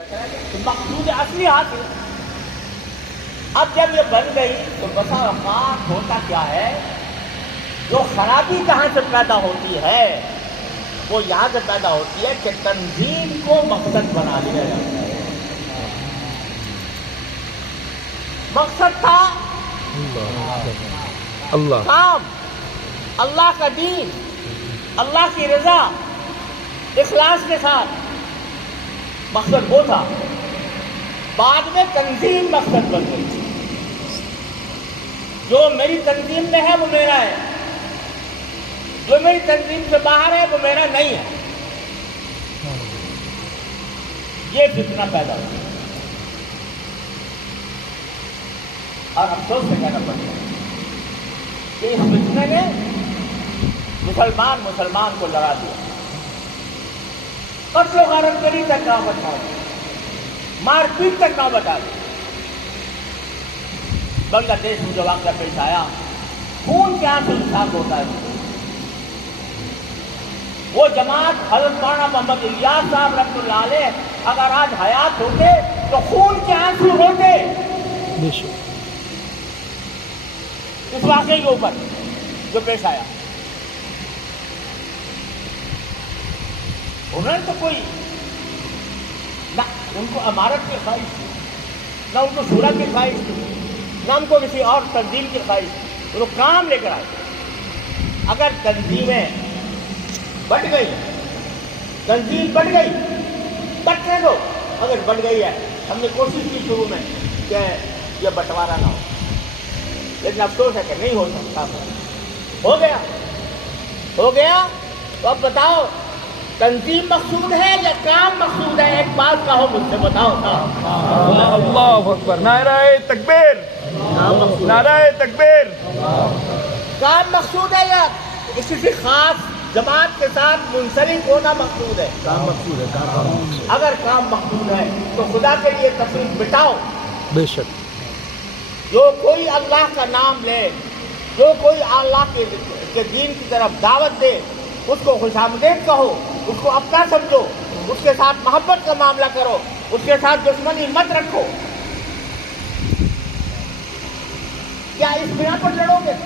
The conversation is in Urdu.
مقصود اصلی حاصل. اب جب یہ بن گئی تو بسا اوقات ہوتا کیا ہے، جو خرابی کہاں سے پیدا ہوتی ہے وہ یہاں سے پیدا ہوتی ہے کہ تنظیم کو مقصد بنا لیا جاتا ہے. مقصد تھا اللہ، کام، اللہ کا دین، اللہ کی رضا، اخلاص کے ساتھ. مقصد وہ تھا. بعد میں تنظیم مقصد بن گئی. جو میری تنظیم میں ہے وہ میرا ہے، جو میری تنظیم سے باہر ہے وہ میرا نہیں ہے. یہ فتنہ پیدا ہوا اور افسوس سے کہنا پڑتا ہے کہ اس فتنے نے مسلمان کو لڑا دیا. قتل و غارت گری تک نوبت آ گئی، مار پیٹ تک نوبت آ گئی. بنگلہ دیش میں جو واقعہ پیش آیا، خون کے آنسو انصاف ہوتا ہے. وہ جماعت حضرت مولانا محمد الیاس صاحب رحمۃ اللہ علیہ اگر آج حیات ہوتے تو خون کے آنسو روتے اس واقعے کے اوپر جو پیش آیا. انہوں نے تو کوئی نہ ان کو امارت کی خواہش تھی، نہ ان کو شورا کی خواہش تھی، نہ ان کو کسی اور تنظیم کی خواہش تھی. وہ کام لے کر آئے. اگر تنظیمیں بٹ گئی، تنظیم بٹ گئی، بٹنے دو. اگر بٹ گئی ہے، ہم نے کوشش کی شروع میں کہ یہ بٹوارا نہ ہو، لیکن افسوس ہے کہ نہیں ہو سکتا. ہو گیا. تو اب بتاؤ تنظیم مقصود ہے یا کام مقصود ہے؟ ایک بات کہو مجھ سے، بتاؤ. اللہ اکبر، نعرہ تکبیر، نعرہ تکبیر. کام مقصود ہے یا کسی خاص جماعت کے ساتھ منسلک ہونا مقصود ہے؟ کام مقصود ہے، کام. اگر کام مقصود ہے تو خدا کے لیے تفریق بٹاؤ. بے شک. جو کوئی اللہ کا نام لے، جو کوئی اللہ کے دین کی طرف دعوت دے، اس کو خوش آمدید کہو، اس کو اپنا سمجھو، اس کے ساتھ محبت کا معاملہ کرو، اس کے ساتھ دشمنی مت رکھو. کیا اس بنا پر لڑو گے؟